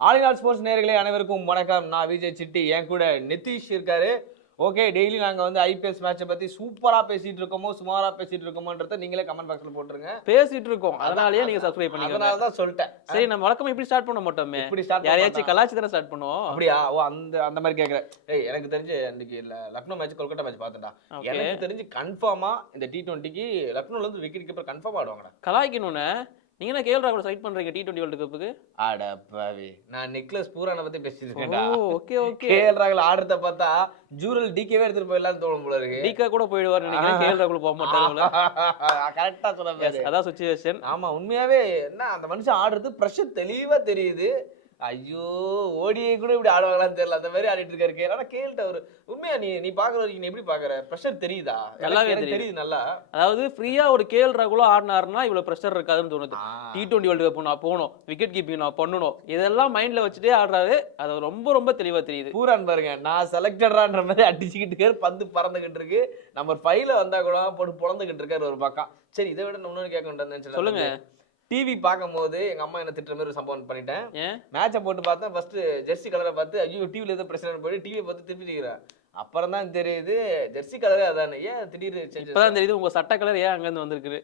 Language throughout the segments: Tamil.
ஆல் இன் ஆல் ஸ்போர்ட்ஸ் நேயர்களே அனைவருக்கும் வணக்கம். நான் விஜய் சிட்டி, என் கூட நிதிஷ் இருக்காரு. ஓகே, டெய்லி நாங்க வந்து ஐபிஎஸ் மேட்சை பத்தி சூப்பரா பேசிட்டு இருக்கோமோ சுமாரா பேசிட்டு இருக்கோமோன்றத நீங்களே கமெண்ட் பாக்ஸ்ல போட்டுருங்க. பேசிட்டு இருக்கோம், அதனாலயே நீங்க சப்ஸ்கிரைப் பண்ணிக்கோங்க. அதனால தான் சொல்லிட்டேன். சரி, நம்ம வழக்கமா இப்படி ஸ்டார்ட் பண்ண மாட்டோமே, இப்படி ஸ்டார்ட் யாரையாச்சும் கலாச்சி தானே ஸ்டார்ட் பண்ணுவோம். அப்படியா? ஓ, அந்த மாதிரி கேக்குறேன். ஏய், எனக்கு தெரிஞ்சு இன்னைக்கு லக்னோ மேட்ச் கொல்கத்தா மேட்ச் பார்த்துட்டா. எனக்கு தெரிஞ்சு கன்ஃபார்மா இந்த T20க்கு லக்னோல இருந்து விக்கெட் கீப்பர் கன்ஃபார்ம் ஆடுவாங்கடா. கலாய்க்கணும்னு நீங்க என்ன கேஎல் ராகுல் செலக்ட் பண்றீங்க T20 வேர்ல்ட் கப்புக்கு? அட பாவி, நான் நிக்லஸ் பூரானை பத்தி பேசிட்டு இருக்கேன்டா. Okay okay. கேஎல் ராகுல் ஆடுறத பார்த்தா ஜூரல் டிகேவே எடுத்துட்டு போயிடலாம்னு தோணும் போல இருக்கு. டிகே கூட போயிடுவார் நினைக்கிறேன், கேஎல் ராகுல் போக மாட்டாங்க. கரெக்டா சொன்ன, அதான் சிச்சுவேஷன். ஆமா, உண்மையாவே என்ன அந்த மனுஷன் ஆடுறது பிரஷர் தெளிவா தெரியுது. ஐயோ, ஓடியை கூட இப்படி ஆடுவாங்களான்னு தெரியல, அந்த மாதிரி ஆடிட்டு இருக்காரு கேஎல். ஆனா கேஎல்ட்ட ஒரு உண்மையா நீ பாக்குற வரைக்கும் நீ எப்படி பாக்குற? பிரஷர் தெரியுதா? நல்லாவே தெரியுது நல்லா. அதாவது ஃப்ரீயா ஒரு கேஎல் ராகுலா ஆடினாருன்னா இவ்வளவு பிரஷர் இருக்காதுன்னு தோணுது. T20 வேர்ல்ட் கப் நான் போகணும், விக்கெட் கீப்பிங் நான் பண்ணணும், இதெல்லாம் மைண்ட்ல வச்சுட்டே ஆடுறாரு. அது ரொம்ப ரொம்ப தெளிவா தெரியுது. பூரான் பாருங்க, நான் செலக்டடான்ற மாதிரி அடிச்சுக்கிட்டு பந்து பறந்துகிட்டு இருக்கு. நம்பர் 5ல வந்தா கூட போட்டு பொழந்துகிட்டு இருக்காரு ஒரு பக்கம். சரி, இதை விட இன்னொன்னு கேட்க வேண்டாம் சொல்லுங்க. டிவி பார்க்கும்போது எங்க அம்மா என்ன திட்டுற மாதிரி ஒரு சம்பவம் பண்ணிட்டேன். மேட்சை போட்டு பார்த்தேன், ஃபர்ஸ்ட் ஜெர்சி கலரை பார்த்து ஐயோ டிவில ஏதோ பிரச்சனை போயிட்டு டிவியை பார்த்து திருப்பிட்டு அப்புறம் தான் தெரியுது ஜெர்சி கலரே அதானே. ஏன் திடீர்னு இப்பதான் தெரியுது உங்க சட்ட கலர் ஏன் அங்க இருந்து வந்திருக்கு.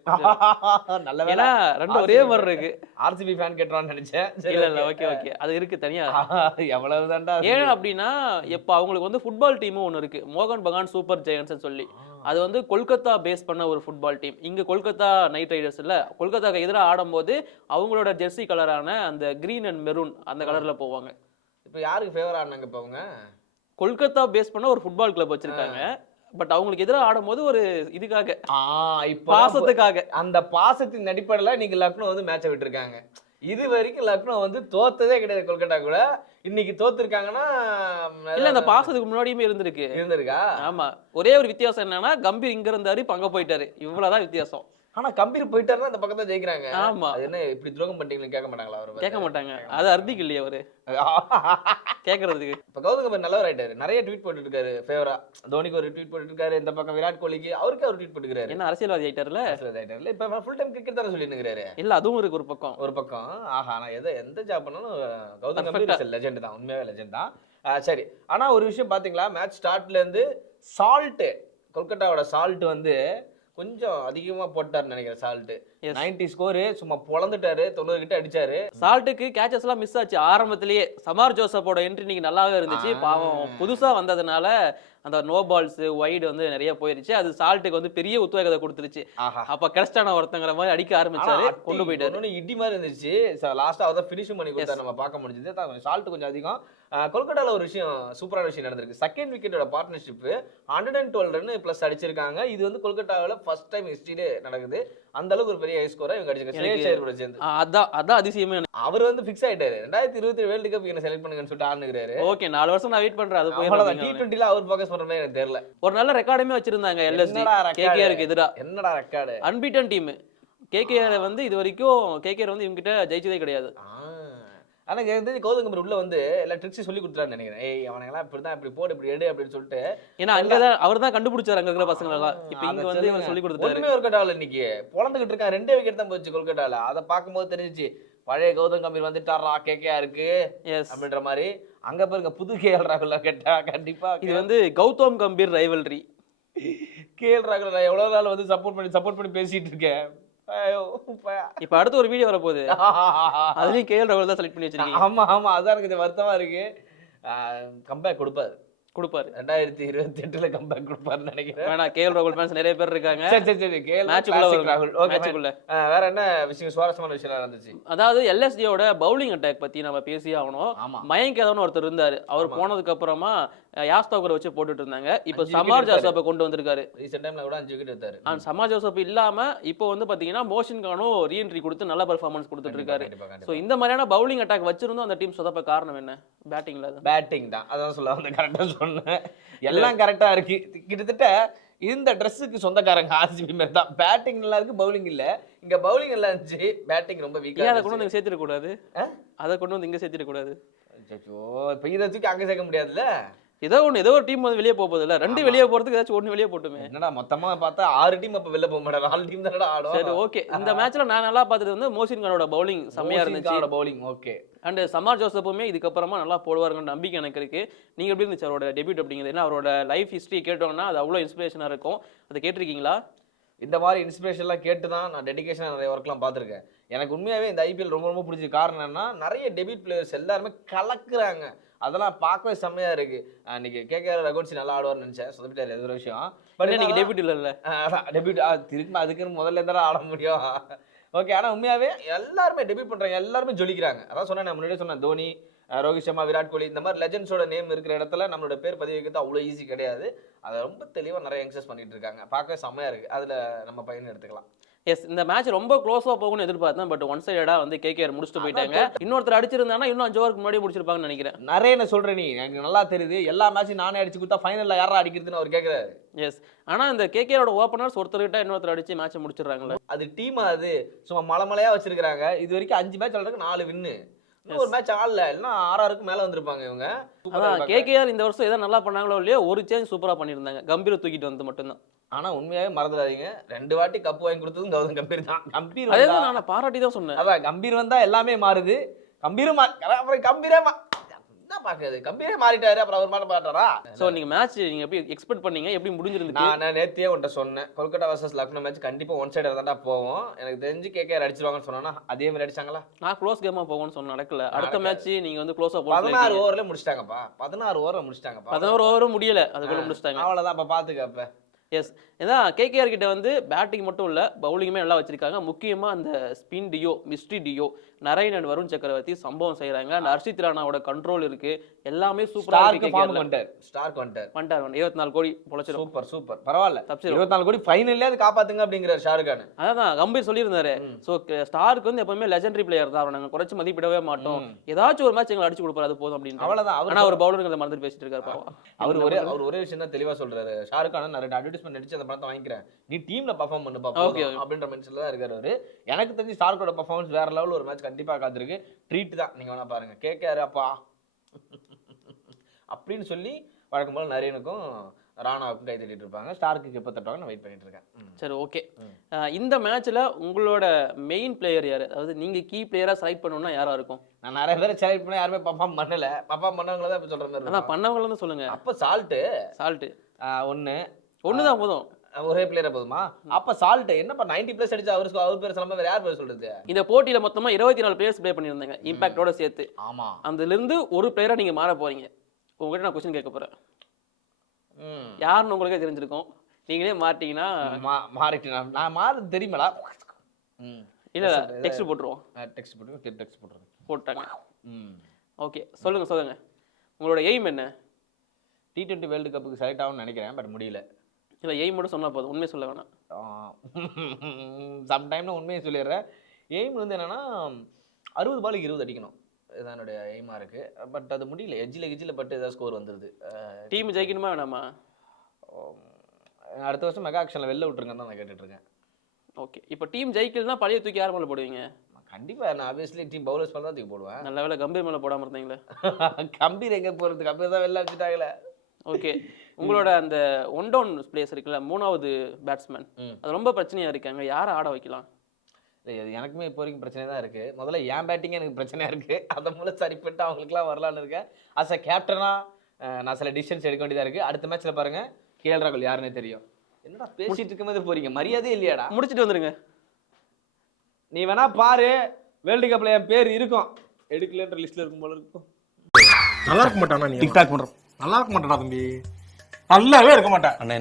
நல்ல வேளை ரெண்டும் ஒரே மாதிரி இருக்கு. ஆர்சிபி ஃபேன் கேட்றான்னு நினைச்சேன். இல்ல ஓகே ஓகே, அது இருக்கு தனியா. எவ்வளவுதான்டா. ஏன் அப்படின்னா இப்ப அவங்களுக்கு வந்து ஃபுட்பால் டீமும் ஒன்னு இருக்கு, மோகன் பகான் சூப்பர் ஜெயண்ட்ஸ் சொல்லி. அது வந்து கொல்கத்தா பேஸ் பண்ண ஒரு ஃபுட்பால் டீம். இங்க கொல்கத்தா நைட் ரைடர்ஸ் இல்ல, கொல்கத்தாக்கு எதிராக ஆடும்போது அவங்களோட ஜெர்சி கலரான அந்த கிரீன் அண்ட் மெரூன் அந்த கலர்ல போவாங்க. இப்ப யாருக்கு ஃபேவர் ஆனாங்க? இப்ப அவங்க கொல்கத்தா பேஸ் பண்ண ஒரு ஃபுட்பால் கிளப் வச்சிருக்காங்க. பட் அவங்களுக்கு எதிராக ஆடும்போது ஒரு இதுக்காக, பாசத்துக்காக, அந்த பாசத்தின் அடிப்படையில நீங்க லக்னோ வந்து மேட்சை விட்டுருக்காங்க. இது வரைக்கும் லக்னோ வந்து தோத்ததே கிடையாது கொல்கத்தா கூட. இன்னைக்கு தோத்துருக்காங்கன்னா இல்ல, அந்த பாசத்துக்கு முன்னாடியுமே இருந்திருக்கா. ஆமா, ஒரே ஒரு வித்தியாசம் என்னன்னா கம்பீர் இங்க இருந்தாரு, பங்க போயிட்டாரு, இவ்வளவுதான் வித்தியாசம். ஆனா கம்பீர் போயிட்டாருன்னா அந்த பக்கத்தை ஜெயிக்கிறாங்க. ஆமா, அது என்ன இப்படி துரோகம் பண்ணிட்டீங்கன்னு கேட்க மாட்டாங்களா? அவரு கேட்க மாட்டாங்க. அது அர்த்திக் இல்லையா அவரு கேட்கறதுக்கு? இப்ப கௌதம் கம்பீர் நல்லவர் ஆயிட்டாரு, நிறைய ட்வீட் போட்டு இருக்காரு. ஃபேவரா தோனிக்கு ஒரு ட்வீட் போட்டு இருக்காரு, இந்த பக்கம் விராட் கோலிக்கு அவருக்கு ஒரு ட்வீட் போட்டுக்கிறாரு. என்ன அரசியல்வாதி ஆயிட்டாருல? இப்ப ஃபுல் டைம் கிரிக்கெட் தானே சொல்லிட்டு இருக்காரு. இல்ல, அதுவும் இருக்கு ஒரு பக்கம். ஆஹா, நான் எந்த ஜாப் பண்ணாலும் கௌதம் கம்பீர் லெஜெண்ட் தான், உண்மையாவே லெஜெண்ட் தான். சரி, ஆனா ஒரு விஷயம் பாத்தீங்களா, மேட்ச் ஸ்டார்ட்ல இருந்து சால்ட், கொல்கத்தாவோட சால்ட் வந்து கொஞ்சம் அதிகமா போட்டாருன்னு நினைக்கிறேன். சால்ட் 90 ஸ்கோர் சும்மா பொளந்துட்டாரு, 90 கிட்ட அடிச்சாரு. சால்ட்டுக்கு கேச்சஸ் எல்லாம் மிஸ் ஆச்சு ஆரம்பத்திலேயே. சமார் ஜோசப்போட என்ட்ரி இன்னைக்கு நல்லாவே இருந்துச்சு. பாவம் புதுசா வந்ததுனால அந்த நோ பால்ஸ் வைடு வந்து நிறைய போயிருச்சு. அது சால்ட்டுக்கு வந்து பெரிய உத்வேகத்தை கொடுத்துருச்சு. அப்ப கிறிஸ்டான ஒருத்தங்கிற மாதிரி அடிக்க ஆரம்பிச்சாரு, கொண்டு போயிட்டாரு. இடி மாதிரி இருந்துச்சு. லாஸ்டா அவதான் பினிஷிங் பண்ணி கொடுத்தா நம்ம பார்க்க முடிஞ்சது. சால்ட் கொஞ்சம் அதிகம். கொல்கட்டால ஒரு விஷயம், சூப்பரான விஷயம் நடந்திருக்கு. செகண்ட் விக்கெட்டோட பார்ட்னர்ஷிப் 112 ரன் பிளஸ் அடிச்சிருக்காங்க. இது வந்து கொல்கட்டாவில ஃபர்ஸ்ட் டைம் ஹிஸ்டரியிலே நடக்குது. அந்த அளவுக்கு ஒரு பெரிய ஹை ஸ்கோரா இவங்க அடிச்சிருக்காங்க. அதான் அதிசயமே. அவர் வந்து ஃபிக்ஸ் ஆயிட்டாரு, 2027 வேர்ல்ட் கப் என்ன செலக்ட் பண்ணுங்கன்னு சொல்லிட்டு ஆடுறாரு. ஓகே, 4 வருஷம் நான் வெயிட் பண்றேன். அது போய் T20ல அவர் ஃபோக்கஸ் பண்ற மாதிரி எனக்கு தெரியல. ஒரு நல்ல ரெக்கார்டுமே வச்சிருந்தாங்க LSD KKRக்கு எதிரா. என்னடா ரெக்கார்டு? அன்பீட்டன் டீம் KKR வந்து இது வரைக்கும் KKR வந்து இவங்க கிட்ட ஜெயிச்சதே கிடையாது. ஆனா எனக்கு தெரிஞ்சு கௌதம் கம்பீர் உள்ள வந்து எல்லா ட்ரிக்ஸையும் சொல்லி கொடுத்துட்டான்னு நினைக்கிறேன். ஏய், அவனுங்கெல்லாம் இப்படிதான், இப்படி போடு, இப்படி எடு அப்படின்னு சொல்லிட்டு. ஏன்னா அங்கதான் அவர் தான் கண்டுபிடிச்சாரு அங்க இருக்கிற பசங்க எல்லாம். இப்ப இங்க வந்து இவங்க சொல்லி கொடுத்தாரு. ஒண்ணுமே கொல்கட்டாவில் இன்னைக்கு பொழந்துகிட்டு இருக்கான். 2 விக்கெட் தான் போச்சு கொல்கட்டாவில். அதை பார்க்கும்போது தெரிஞ்சிச்சு பழைய கௌதம் கம்பீர் வந்துட்டாரா KKRக்கு அப்படின்ற மாதிரி. அங்க பாருங்க, புது KL ராகுல் கேட்டா கண்டிப்பா இது வந்து கௌதம் கம்பீர் ரைவல்ரி. KL ராகுல் நான் எவ்வளவு நாள் வந்து சப்போர்ட் பண்ணி பேசிட்டு இருக்கேன். இப்ப அடுத்து ஒரு வீடியோ வரப்போகுது, அதுலயும் KL ராகுல் தான் செலக்ட் பண்ணி வச்சிருக்கீங்க. ஆமா, அதான் எனக்கு வருத்தமா இருக்கு. கம்பேக் கொடுப்பாரு 2028ல கம்பேக் கொடுப்பாருன்னு நினைக்கிறேன். வேணா, KL ராகுல் ஃபேன்ஸ் நிறைய பேர் இருக்காங்க. சரி, மேட்சுக்குள்ள வேற என்ன விஷயம், சுவாரஸ்யமான விஷயம் நடந்துச்சு? அதாவது LSDயோட பவுலிங் அட்டாக் பத்தி நம்ம பேசி ஆகணும். மயங்க் யாதவ்னு ஒருத்தர் இருந்தாரு, அவர் போனதுக்கு அப்புறமா யாஸ்தாவரை வச்சு போட்டுட்டு இருந்தாங்க. இப்ப சமார் ஜோசப்பை கொண்டு வந்திருக்காரு. ரீசென்ட் டைம்ல கூட 5 விக்கெட் எடுத்தாரு. சமார் ஜோசப் இல்லாம இப்போ வந்து பாத்தீங்கன்னா மோஷன் கானும் ரீஎன்ட்ரி கொடுத்து நல்ல பெர்ஃபார்மன்ஸ் கொடுத்துட்டு இருக்காரு. சோ இந்த மாதிரியான பவுலிங் அட்டாக் வச்சிருந்தோம் அந்த டீம் சொதப்ப காரணம் என்ன? பேட்டிங் தான். அதான் சொல்ல வந்து கரெக்டா சொன்னேன். எல்லாம் கரெக்டா இருக்கு. கிட்டத்தட்ட இந்த ட்ரெஸ்ஸுக்கு சொந்தக்காரங்க RCB மாதிரி தான். பேட்டிங் நல்லா இருக்கு, பவுலிங் இல்ல. இங்க பவுலிங் நல்லா இருந்துச்சு, பேட்டிங் ரொம்ப வீக்கா. அதை கொண்டு வந்து சேர்த்திட கூடாது, அதை கொண்டு வந்து இங்க சேர்த்திட கூடாது. இப்போ இதை தூக்கி அங்க சேர்க்க முடியாதுல்ல. ஏதோ ஒரு டீம் வந்து வெளியே போகுது இல்ல, 2 வெளியே போறதுக்கு ஏதாச்சும் 1 வெளியே போட்டுமே. என்னடா மொத்தமா பார்த்தா 6 டீம் அப்ப வெளில போக மாட்டாங்க, 4 டீம் தானடா ஆடும். சரி ஓகே, இந்த மேட்ச்ல நான் நல்லா பார்த்தது வந்து மோசின் கானோட பவுலிங் செம்மையா இருந்துச்சு. Bowling okay. அண்ட் சமார் ஜோசப்புமே இதுக்கப்புறமா நல்லா போடுவாருங்கிற நம்பிக்கை எனக்கு இருக்கு. நீங்க எப்படி இருந்துச்சு அவரோட டெபியூட் அப்படிங்கிறது? ஏன்னா அவரோட லைஃப் ஹிஸ்டரி கேட்டோம்னா அது அவ்வளோ இன்ஸ்பிரேஷனா இருக்கும். அதை கேட்டிருக்கீங்களா? இந்த மாதிரி இன்ஸ்பிரேஷன்லாம் கேட்டு தான் நான் டெடிகேஷனாக நிறைய ஒர்க்லாம் பார்த்துருக்கேன். எனக்கு உண்மையாகவே இந்த ஐபிஎல் ரொம்ப ரொம்ப பிடிச்ச காரணம் என்னன்னா, நிறைய டெபியூட் பிளேயர்ஸ் எல்லாருமே கலக்குறாங்க. அதெல்லாம் பார்க்கவே செம்மையா இருக்கு. இன்னைக்கு கேகேஆர் ரகுவன்சி நல்லா ஆடுவார்னு நினைச்சேன், சொதப்பிட்டாரு அது ஒரு விஷயம். பட் இன்னைக்கு டெபியூட் இல்ல டெபியூட் திரும்ப அதுக்குன்னு முதல்ல இருந்தாலும் ஆட முடியும். ஓகே, ஆனால் உண்மையாவே எல்லாருமே டெபியூட் பண்றாங்க, எல்லாருமே ஜொலிக்கிறாங்க. அதான் சொன்னேன், நான் முன்னாடியே சொன்னேன், தோனி, ரோஹித் சர்மா, விராட் கோலி இந்த மாதிரி லெஜெண்ட்ஸோட நேம் இருக்கிற இடத்துல நம்மளோட பேர் பதிவு வைக்கிறது அவ்வளோ ஈஸி கிடையாது. அதை ரொம்ப தெளிவாக நிறைய யங்ஸ்டர்ஸ் பண்ணிட்டு இருக்காங்க, பார்க்கவே செம்மையா இருக்கு. அதில் நம்ம பையன் எடுத்துக்கலாம். எஸ், இந்த மேட்ச் ரொம்ப க்ளோஸா போகும்னு எதிர்பார்த்தேன். பட் ஒன் சைடா வந்து கேகேஆர் முடிச்சுட்டு போயிட்டாங்க. இன்னொருத்தர் அடிச்சிருந்தானா இன்னும் 5 ஓவருக்கு முன்னாடி முடிச்சிருப்பாங்கன்னு நினைக்கிறேன். நிறைய என்ன சொல்ற நீ, எனக்கு நல்லா தெரியுது. எல்லா மேட்சும் நானே அடிச்சு கொடுத்தா ஃபைனல்ல யாரா அடிக்கிறதுன்னு அவர் கேட்கிறாரு. எஸ், ஆனா இந்த கேகேஆரோட ஓப்பனர்ஸ் ஒருத்தர்கிட்ட இன்னொருத்தர் அடிச்சு மேட்சை முடிச்சிடுறாங்களே. அது டீமா, அது சும்மா மலைமலையா வச்சிருக்காங்க. இது வரைக்கும் 5 மேட்ச் ஆடுறதுக்கு 4 வின்னு. ஒரு மேட்ச் ஆடல, இல்லைன்னா 6 மேல வந்திருப்பாங்க இவங்க. அதான் கேகேஆர் இந்த வருஷம் ஏதாவது நல்லா பண்ணாங்களோ இல்லையோ, ஒரு சேஞ்ச் சூப்பரா பண்ணியிருந்தாங்க. கம்பீரை தூக்கிட்டு வந்து மட்டும்தான். ஆனா உண்மையாவே மறந்துடாதீங்க, 2 வாட்டி கப் வாங்கி கொடுத்ததும் கௌதம் கம்பீர் தான். கம்பீர் அதே தான் நான் பாராட்டி தான் சொன்னேன். அதான் கம்பீர் வந்தா எல்லாமே மாறுது. அப்புறம் கம்பீரே என்ன பாக்குறது, கம்பீரே மாறிட்டாரு, அப்புறம் அவர் மாட்ட மாட்டாரா? சோ நீங்க மேட்ச் நீங்க எப்படி எக்ஸ்பெக்ட் பண்ணீங்க, எப்படி முடிஞ்சிருந்துச்சு? நான் நேத்தியே உன்கிட்ட சொன்னேன், கொல்கட்டா வர்சஸ் லக்னோ மேட்ச் கண்டிப்பா ஒன் சைடா தான்டா போவோம். எனக்கு தெரிஞ்சு கேகேஆர் அடிச்சிருவாங்கன்னு சொன்னா அதே மாதிரி அடிச்சாங்களா? நான் க்ளோஸ் கேமா போகும்னு சொன்ன நடக்கல. அடுத்த மேட்ச் நீங்க வந்து க்ளோஸா போக 16 ஓவர்ல முடிச்சிட்டாங்கப்பா. 16 ஓவர்ல முடிச்சிட்டாங்கப்பா. 11 ஓவரும் முடியல, அதுக்குள்ள முடிச்சிட்டாங்க. அவ்வளவுதான். அப்ப பாத்துக்க. அப்ப எஸ், ஏன்னா கேகேஆர் கிட்ட வந்து பேட்டிங் மட்டும் இல்ல, பவுலிங்குமே நல்லா வச்சிருக்காங்க. முக்கியமா அந்த spin duo, mystery duo, Narine and Varun Chakravarthy சம்பவம் செய்யறாங்க. அந்த ஹர்ஷித் ராணாவோட கண்ட்ரோல் இருக்கு, எல்லாமே சூப்பரா இருக்கு. ஸ்டார்க் வந்துட்டார் 24 கோடி பொழைச்சிரும். சூப்பர் சூப்பர், பரவாயில்ல. 24 கோடி ஃபைனல்ல அது காப்பாத்துங்க அப்படிங்கறார் ஷாருக் கான். அதான் கம்பீர் சொல்லியிருந்தாரு. சோ ஸ்டார்க் வந்து எப்பவுமே லெஜெண்டரி பிளேயர் தான், நாங்க குறைச்சு மதிப்பிடவே மாட்டோம், ஏதாச்சும் ஒரு மேட்ச் எங்களை அடிச்சு கொடுப்பாரு, அது போதும் அப்படின்னு. அவ்வளவுதான். ஆனா ஒரு பவுலருங்கிறத மறந்துட்டு பேசிட்டு இருக்காரு. அவர் ஒரே விஷயம் தான் தெளிவா சொல்றாரு. ஷாருக் கான் நான் 2 அட்வர்டைஸ்மென்ட் நடிச்சு அந்த பணத்தை வாங்கிக்கிறேன், நீ டீம்ல பெர்ஃபார்ம் பண்ணு பாப்பா அப்படின்ற மென்ஷன்ல தான் இருக்காரு அவரு. எனக்கு தெரிஞ்சு ஸ்டார்க்கோட பெர்ஃபார்மன்ஸ் வேற லெவல் ஒரு மேட்ச் கண்டிப்பா காத்திருக்கு. ட்ரீட் தான், நீங்க வேணா பாருங்க. கேகேஆர் அப்பா அப்படின்னு சொல்லி வழக்கம் போல நரேனுக்கும் ராணாவுக்கும் கை தட்டிட்டு இருப்பாங்க. ஸ்டார்க்கு எப்போ தட்டுவாங்க நான் வெயிட் பண்ணிட்டு இருக்கேன். சரி ஓகே, இந்த மேட்ச்ல உங்களோட மெயின் பிளேயர் யாரு, அதாவது நீங்க கீ பிளேயரா செலக்ட் பண்ணணும்னா யாரா இருக்கும்? நான் நிறைய பேரை செலக்ட் பண்ண யாருமே பெர்ஃபார்ம் பண்ணல. பெர்ஃபார்ம் பண்ணவங்கள தான் இப்ப சொல்ற மாதிரி. அதான் பண்ணவங்கள தான் சொல்லுங்க. அப்ப சால்ட் ஒன்னு தான் போதும், ஒரே பிளேயரா போதுமா? அப்ப சால்ட் என்னப்பா 90+ அடிச்சு அவர் பேர் சொல்லாம வேற யார் பேர் சொல்றது? இந்த போட்டியில மொத்தமா 24 பிளேயர்ஸ் ப்ளே பண்ணிருந்தாங்க இம்பாக்டோட சேர்த்து. ஆமா, அதுல இருந்து ஒரு பிளேயரா நீங்க மாற போறீங்க. உங்ககிட்ட நான் क्वेश्चन கேட்க போறேன், யாருன்னு உங்களுக்கே தெரிஞ்சிருக்கும். நீங்களே மாட்டீங்கன்னா மாறிட்டேன். நான் மாறது தெரியுமாடா? இல்ல டெக்ஸ்ட் போட்டுருவோம். டெக்ஸ்ட் போட்டாங்க. ஓகே, சொல்லுங்க உங்களோட எய்ம் என்ன? T20 வேர்ல்டு கப்புக்கு செலக்ட் ஆகும்னு நினைக்கிறேன், பட் முடியல. இல்லை, எய்ம் மட்டும் சொன்னால் போதும், உண்மையை சொல்ல வேணாம். சம்டைம்ல உண்மையை சொல்லிடுறேன். எய்ம் வந்து என்னன்னா 60 பாலுக்கு 20 அடிக்கணும், இதுதான் என்னுடைய எய்மா இருக்கு. பட் அது முடியல, எஜ்ஜில் பட்டு ஏதாவது ஸ்கோர் வந்துருது. டீம் ஜெயிக்கணுமா வேணாமா? அடுத்த வருஷம் மெகா ஆக்ஷனில் வெளில விட்டுருங்கன்னு தான் நான் கேட்டுட்டு இருக்கேன். ஓகே, இப்போ டீம் ஜெயிக்கலன்னா பழைய தூக்கி யார் மேலே போடுவீங்க? கண்டிப்பா நான் ஆப்வியஸ்லி டீம் பவுலர்ஸ் மேலே தான் தூக்கி போடுவேன். நல்ல வேலை கம்பீர் மேலே போடாமல் இருந்தீங்களே. கம்பீர் எங்கே போகிறது, கம்பீர் தான் வெளில வச்சுட்டாங்களே. ஓகே, உங்களோட அந்த ஒன் டவுன் பிளேஸ் இருக்குல்ல, 3வது பேட்ஸ்மேன், அது ரொம்ப பிரச்சனையா இருக்காங்க, யாரை ஆட வைக்கலாம்? இல்லை, எனக்குமே இப்போ வரைக்கும் பிரச்சனை தான் இருக்கு. முதல்ல என் பேட்டிங்கே எனக்கு பிரச்சனையா இருக்கு, அதை மூலம் சரிப்பட்டு அவங்களுக்குலாம் வரலான்னு இருக்கேன். அஸ் அ கேப்டனா நான் சில டிசிஷன்ஸ் எடுக்க வேண்டியதா இருக்கு. அடுத்த மேட்ச்ல பாருங்க, கேஎல் ராகுல் யாருன்னே தெரியும். என்னடா பேசிட்டு இருக்கும்போது போறீங்க, மரியாதையே இல்லையாடா? முடிச்சிட்டு வந்துருங்க. நீ வேணா பாரு, வேர்ல்டு கப்ல என் பேர் இருக்கும், எடுக்கலன்ற லிஸ்ட்ல இருக்கும் போல இருக்கும். நல்லா இருக்க மாட்டானா? நீ டிக்டாக் பண்ற நல்லா இருக்க மாட்டாடா தம்பி, நல்லாவே இருக்க மாட்டேன்.